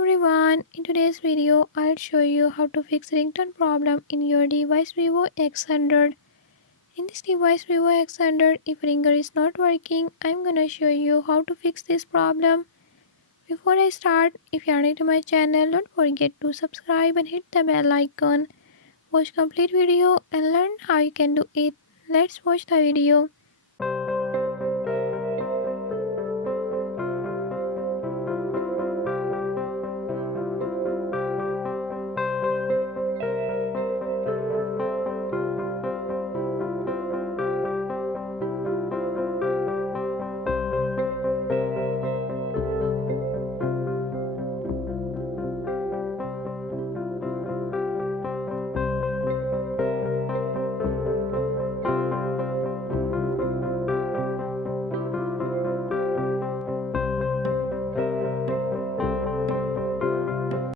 everyone, in today's video I'll show you how to fix ringtone problem in your device Vivo X100. In this device Vivo X100, if ringer is not working, I'm gonna show you how to fix this problem. Before I start, if you are new to my channel, don't forget to subscribe and hit the bell icon. Watch complete video and learn how you can do it. Let's watch the video.